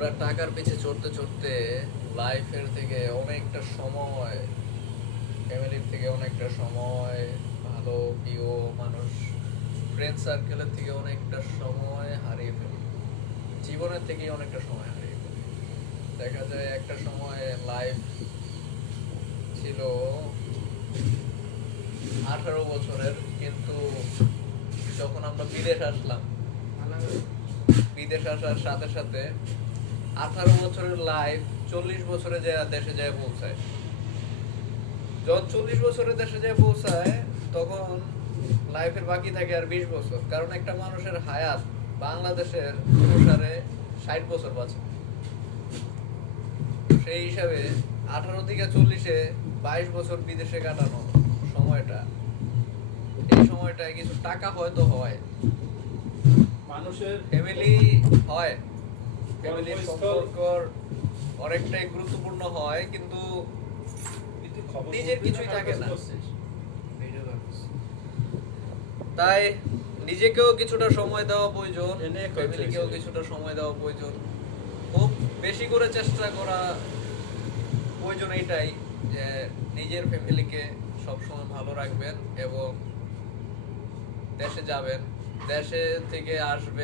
আমরা টাকার পিছে চড়তে চড়তে লাইফের থেকে অনেকটা সময়, ফ্যামিলির থেকে অনেকটা সময়, ভালো প্রিয় মানুষ, ফ্রেন্ড সার্কেলের থেকে অনেকটা সময় হারিয়ে ফেলি, জীবনের থেকে অনেকটা সময় হারিয়ে ফেলি। দেখা যায় একটা সময় লাইফ ছিল 18 বছরের, কিন্তু যখন আমরা বিদেশ আসলাম, বিদেশ আসার সাথে সাথে 18 বছরের লাইফ 40 বছরে যে দেশে যায় পৌঁছায়। যখন 40 বছরে দেশে যায় পৌঁছায় তখন লাইফের বাকি থাকে আর 20 বছর, কারণ একটা মানুষের হায়াত বাংলাদেশের অনুসারে 60 বছর বাঁচে। সেই হিসাবে 18 থেকে 40-এ 22 বছর বিদেশে কাটানো সময়টা, এই সময়টায় কিছু টাকা হয়তো হয়, মানুষের ফ্যামিলি হয়, ফ্যামিলির সম্পর্ক অনেকটাই গুরুত্বপূর্ণ হয়, কিন্তু নিজের কিছুই থাকে না। তাই নিজেকেও কিছুটা সময় দেওয়া প্রয়োজন, ফ্যামিলিকেও কিছুটা সময় দেওয়া প্রয়োজন। খুব বেশি করে চেষ্টা করা প্রয়োজন এইটাই যে নিজের ফ্যামিলিকে সবসময় ভালো রাখবেন এবং দেশে যাবেন, দেশে থেকে আসবেন,